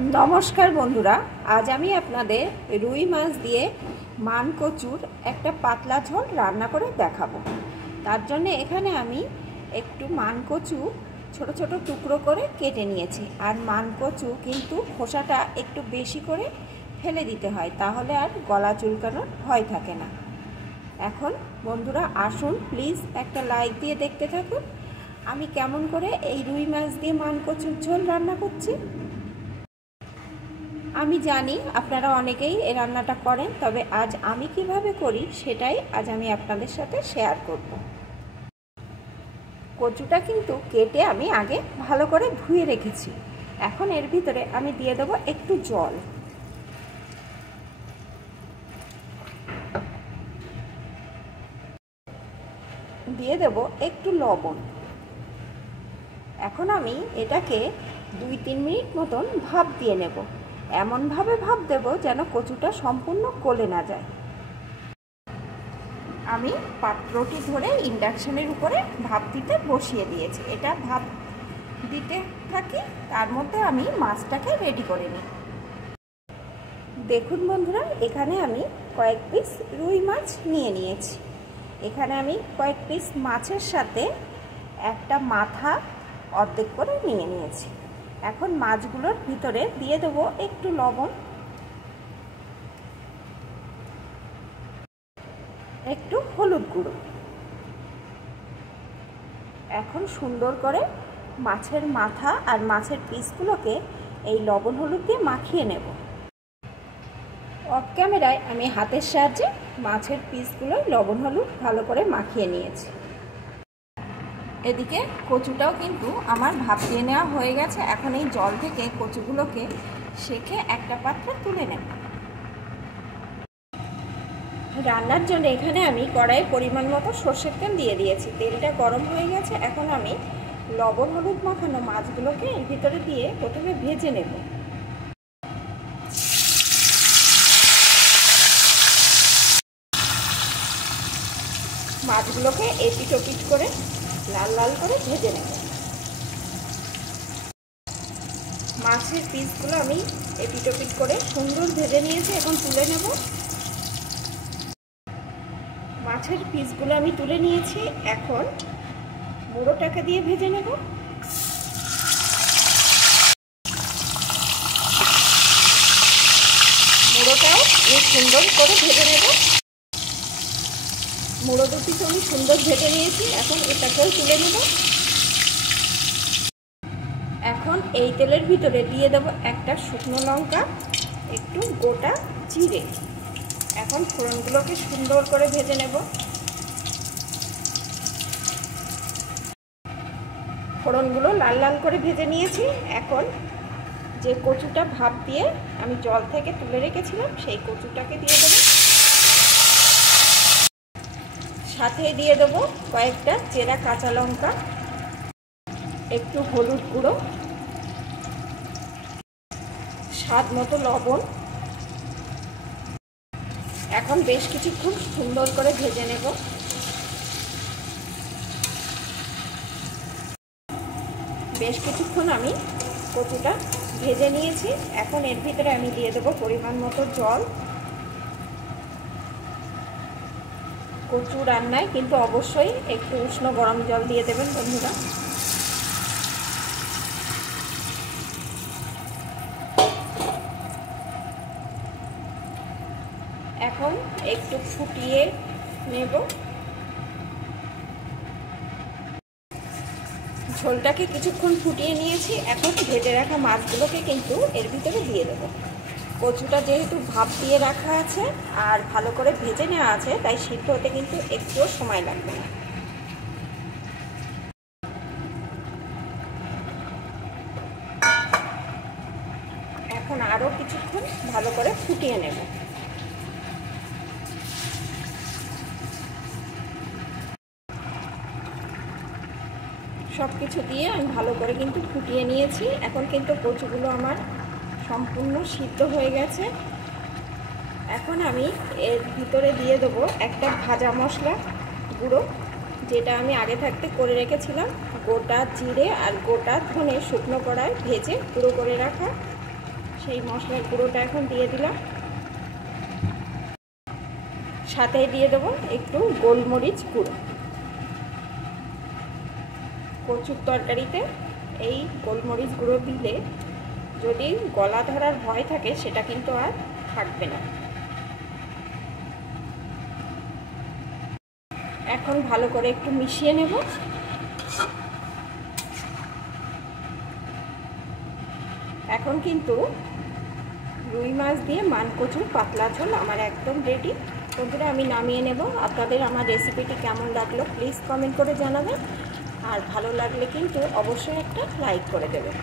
নমস্কার বন্ধুরা, আজ আমি আপনাদের রুই মাছ দিয়ে মানকচুর একটা পাতলা ঝোল রান্না করে দেখাবো। তার জন্য এখানে আমি একটু মানকচু ছোট ছোট টুকরো করে কেটে নিয়েছি। আর মানকচু কিন্তু খোসাটা একটু বেশি করে ফেলে দিতে হয়, তাহলে আর গলা চুলকানোর ভয় থাকে না। এখন বন্ধুরা আসুন, প্লিজ একটা লাইক দিয়ে দেখতে থাকুন আমি কেমন করে এই রুই মাছ দিয়ে মানকচুর ঝোল রান্না করছি। আমি জানি আপনারা অনেকেই এই রান্নাটা করেন, তবে আজ আমি কিভাবে করি সেটাই আজ আমি আপনাদের সাথে শেয়ার করব। কচুটা কিন্তু কেটে আমি আগে ভালো করে ধুয়ে রেখেছি। এখন এর ভিতরে আমি দিয়ে দেবো একটু জল, দিয়ে দেব একটু লবণ। এখন আমি এটাকে 2-3 মিনিট মতন ভাপ দিয়ে নেব। এমনভাবে ভাপ দেব যেন কচুটা সম্পূর্ণ গলে না যায়। আমি পাত্রটি ধরে ইন্ডাকশনের উপরে ভাপ দিতে বসিয়ে দিয়েছি। এটা ভাপ দিতে থাকি, তার মধ্যে আমি মাছটাকে রেডি করে নিই। দেখুন বন্ধুরা, এখানে আমি কয়েক পিস রুই মাছ নিয়ে নিয়েছি। এখানে আমি কয়েক পিস মাছের সাথে একটা মাথা অর্ধেক করে নিয়ে নিয়েছি। এখন মাছগুলোর ভিতরে দিয়ে দেবো একটু লবণ, একটু হলুদ গুঁড়ো। এখন সুন্দর করে মাছের মাথা আর মাছের পিসগুলোকে এই লবণ হলুদ দিয়ে মাখিয়ে নেব। অফ ক্যামেরায় আমি হাতের সাহায্যে মাছের পিসগুলো লবণ হলুদ ভালো করে মাখিয়ে নিয়েছি। এদিকে কচুটাও কিন্তু আমার ভাপ দিয়ে নেওয়া হয়ে গেছে। এখন এই জল থেকে কচুগুলোকে সেঁকে একটা পাত্রে তুলে নেব। রান্নার জন্য এখানে আমি কড়াইয়ে পরিমাণ মতো সর্ষের তেল দিয়ে দিয়েছি। তেলটা গরম হয়ে গেছে। এখন আমি লবণ হলুদ মাখানো মাছগুলোকে এর ভিতরে দিয়ে প্রথমে ভেজে নেব। মাছগুলোকে এপিট ওপিট করে লাল লাল করে ভেজে নেব। মাছের পিসগুলো আমি এপিট ওপিট করে সুন্দর ভেজে নিয়েছি। এখন তুলে নেব। মাছের পিসগুলো আমি তুলে নিয়েছি। এখন মুড়োটাকে দিয়ে ভেজে নেব। মুড়োটাও আমি সুন্দর করে ভেজে নেব। মুড়ো দুটি তো আমি সুন্দর ভেজে নিয়েছি। এখন এটাকেও তুলে নেব। এখন এই তেলের ভিতরে দিয়ে দেব একটা শুকনো লঙ্কা, একটু গোটা জিরে। এখন ফোড়নগুলোকে সুন্দর করে ভেজে নেব। ফোড়নগুলো লাল লাল করে ভেজে নিয়েছি। এখন যে কচুটা ভাপ দিয়ে আমি জল থেকে তুলে রেখেছিলাম সেই কচুটাকে দিয়ে দেব। সাথে দিয়ে দেব কয়েকটা চেরা কাঁচা লঙ্কা, একটু হলুদ গুঁড়ো, স্বাদ মতো লবণ। এখন বেশ কিছুক্ষণ সুন্দর করে ভেজে নেব। বেশ কিছুক্ষণ আমি কচুটা ভেজে নিয়েছি। এখন এর ভিতরে আমি দিয়ে দেবো পরিমাণ মতো জল। কচু রান্নায় কিন্তু অবশ্যই একটু উষ্ণ গরম জল দিয়ে দেবেন বন্ধুরা। এখন একটু ফুটিয়ে নেব। ঝোলটাকে কিছুক্ষণ ফুটিয়ে নিয়েছি। এখন ভেজে রাখা মাছগুলোকে কিন্তু এর ভিতরে দিয়ে দেবো। কচুটা যেহেতু ভাপ দিয়ে রাখা আছে আর ভালো করে ভেজে নেওয়া আছে, তাই সিদ্ধ হতে কিন্তু একটুও সময় লাগবে না। এখন আরও কিছুক্ষণ ভালো করে ফুটিয়ে নেব। সব কিছু দিয়ে আমি ভালো করে কিন্তু ফুটিয়ে নিয়েছি। এখন কিন্তু কচুগুলো আমার সম্পূর্ণ সিদ্ধ হয়ে গেছে। এখন আমি এর ভিতরে দিয়ে দেবো একটা ভাজা মশলা গুঁড়ো, যেটা আমি আগে থাকতে করে রেখেছিলাম। গোটা জিরে আর গোটা ধনে শুকনো কড়ায় ভেজে গুঁড়ো করে রাখা। সেই মশলার গুঁড়োটা এখন দিয়ে দিলাম, সাথে দিয়ে দেবো একটু গোলমরিচ গুঁড়ো। কচুর তরকারিতে এই গোলমরিচ গুঁড়ো দিলে যদি গলা ধরার ভয় থাকে সেটা কিন্তু আর থাকবে না। এখন ভালো করে একটু মিশিয়ে নেব। এখন কিন্তু রুই মাছ দিয়ে মানকচুর পাতলা ঝোল আমার একদম রেডি। বন্ধুরা, আমি নামিয়ে নেব। আপনাদের আমার রেসিপিটি কেমন লাগলো প্লিজ কমেন্ট করে জানাবেন, আর ভালো লাগলে কিন্তু অবশ্যই একটা লাইক করে দেবেন।